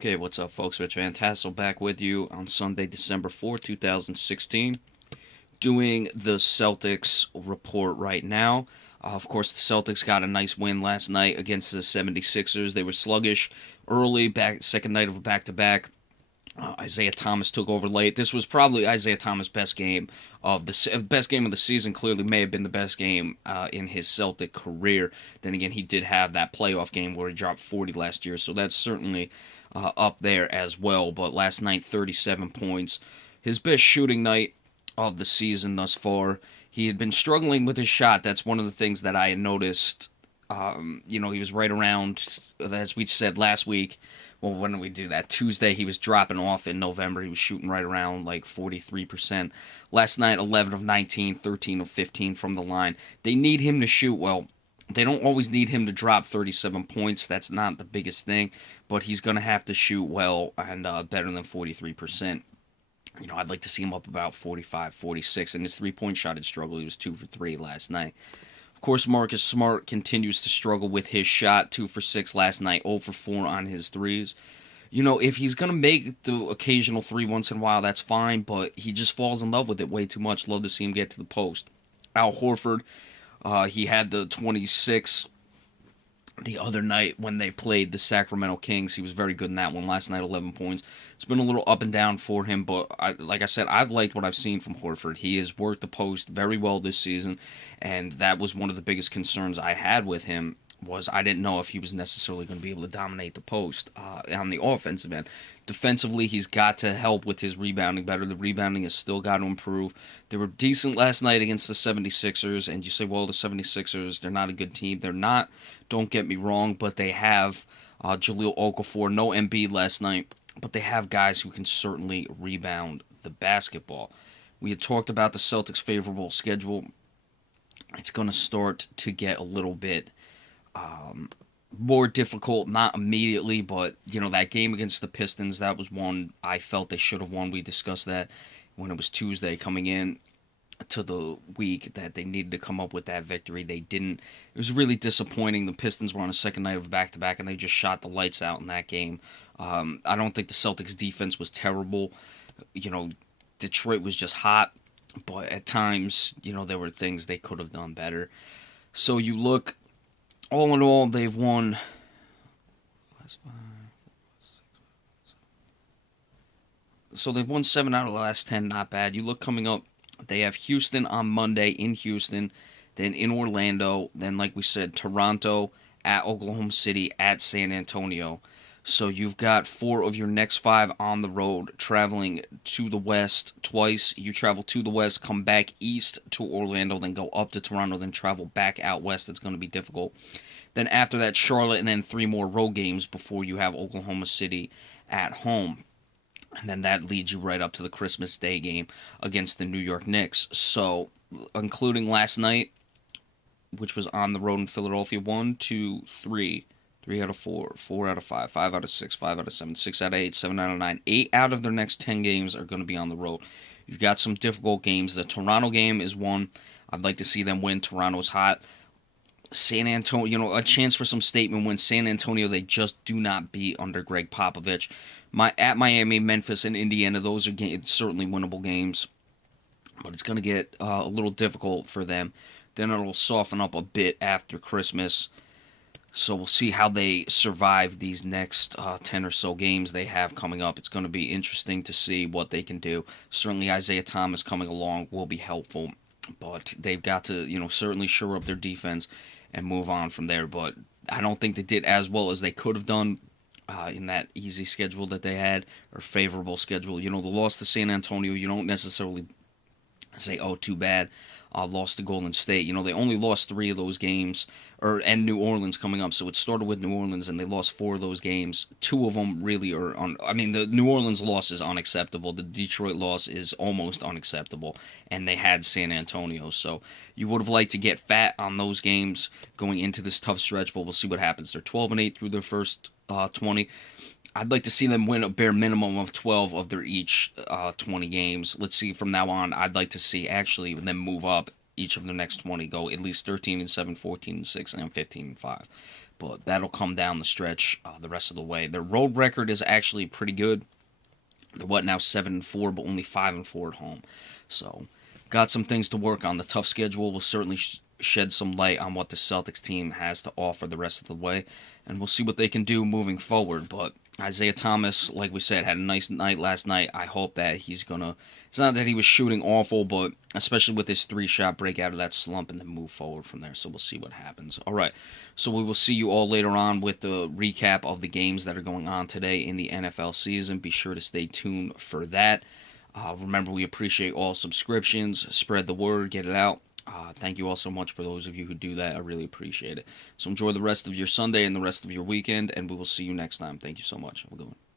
Okay, what's up, folks? Rich Van Tassel back with you on Sunday, December 4th, 2016, doing the Celtics report right now. Of course, the Celtics got a nice win last night against the 76ers. They were sluggish early, second night of a back-to-back. Isaiah Thomas took over late. This was probably Isaiah Thomas' best game of the season. Clearly, may have been the best game in his Celtic career. Then again, he did have that playoff game where he dropped 40 last year, so that's certainly up there as well. But last night, 37 points, his best shooting night of the season thus far. He had been struggling with his shot. That's one of the things that I had noticed. He was right around, as we said last week. Well, when did we do that? Tuesday, he was dropping off in November. He was shooting right around like 43%. Last night, 11 of 19, 13 of 15 from the line. They need him to shoot well. They don't always need him to drop 37 points. That's not the biggest thing. But he's going to have to shoot well and better than 43%. I'd like to see him up about 45, 46. And his three-point shot had struggled. He was 2 for 3 last night. Of course, Marcus Smart continues to struggle with his shot. 2 for 6 last night, 0 for 4 on his threes. If he's going to make the occasional three once in a while, that's fine, but he just falls in love with it way too much. Love to see him get to the post. Al Horford, he had the 26 the other night when they played the Sacramento Kings. He was very good in that one. Last night, 11 points. It's been a little up and down for him, but like I said, I've liked what I've seen from Horford. He has worked the post very well this season, and that was one of the biggest concerns I had with him. Was I didn't know if he was necessarily going to be able to dominate the post on the offensive end. Defensively, he's got to help with his rebounding better. The rebounding has still got to improve. They were decent last night against the 76ers, and you say, well, the 76ers, they're not a good team. They're not, don't get me wrong, but they have Jahlil Okafor, no Embiid last night, but they have guys who can certainly rebound the basketball. We had talked about the Celtics' favorable schedule. It's going to start to get a little bit more difficult, not immediately, but that game against the Pistons, that was one I felt they should have won. We discussed that when it was Tuesday coming in to the week, that they needed to come up with that victory. They didn't. It was really disappointing. The Pistons were on a second night of a back-to-back, and they just shot the lights out in that game. I don't think the Celtics defense was terrible. Detroit was just hot, but at times, there were things they could have done better. So you look, all in all, they've won. So they've won 7 out of the last 10, not bad. You look coming up, they have Houston on Monday in Houston, then in Orlando, then like we said, Toronto, at Oklahoma City, at San Antonio. So you've got 4 of your next 5 on the road, traveling to the west twice. You travel to the west, come back east to Orlando, then go up to Toronto, then travel back out west. It's going to be difficult. Then after that, Charlotte, and then 3 more road games before you have Oklahoma City at home. And then that leads you right up to the Christmas Day game against the New York Knicks. So, including last night, which was on the road in Philadelphia, 1, 2, 3. 3 out of 4, 4 out of 5, 5 out of 6, 5 out of 7, 6 out of 8, 7 out of 9. 8 out of their next 10 games are going to be on the road. You've got some difficult games. The Toronto game is one I'd like to see them win. Toronto's hot. San Antonio, a chance for some statement wins. San Antonio, they just do not beat under Greg Popovich. At Miami, Memphis, and Indiana, those are certainly winnable games. But it's going to get a little difficult for them. Then it'll soften up a bit after Christmas. So we'll see how they survive these next 10 or so games they have coming up. It's going to be interesting to see what they can do. Certainly Isaiah Thomas coming along will be helpful. But they've got to, certainly shore up their defense and move on from there. But I don't think they did as well as they could have done in that easy schedule that they had, or favorable schedule. The loss to San Antonio, you don't necessarily say, oh, too bad. Lost to Golden State. They only lost 3 of those games, and New Orleans coming up. So it started with New Orleans, and they lost 4 of those games. 2 of them really are the New Orleans loss is unacceptable. The Detroit loss is almost unacceptable, and they had San Antonio. So you would have liked to get fat on those games going into this tough stretch, but we'll see what happens. They're 12-8 through their first 20. I'd like to see them win a bare minimum of 12 of their each 20 games. Let's see, from now on, I'd like to see actually them move up each of the next 20, go at least 13-7, 14-6, and 15-5. but that'll come down the stretch the rest of the way. Their road record is actually pretty good. They're now 7-4, but only 5-4 at home. So, got some things to work on. The tough schedule will certainly shed some light on what the Celtics team has to offer the rest of the way, and we'll see what they can do moving forward. But Isaiah Thomas, like we said, had a nice night last night. I hope that he's gonna. It's not that he was shooting awful, but especially with his 3-shot break out of that slump and then move forward from there. So we'll see what happens. All right. So we will see you all later on with the recap of the games that are going on today in the NFL season. Be sure to stay tuned for that. Remember, we appreciate all subscriptions. Spread the word. Get it out. Thank you all so much for those of you who do that. I really appreciate it. So enjoy the rest of your Sunday and the rest of your weekend, and we will see you next time. Thank you so much. Have a good one.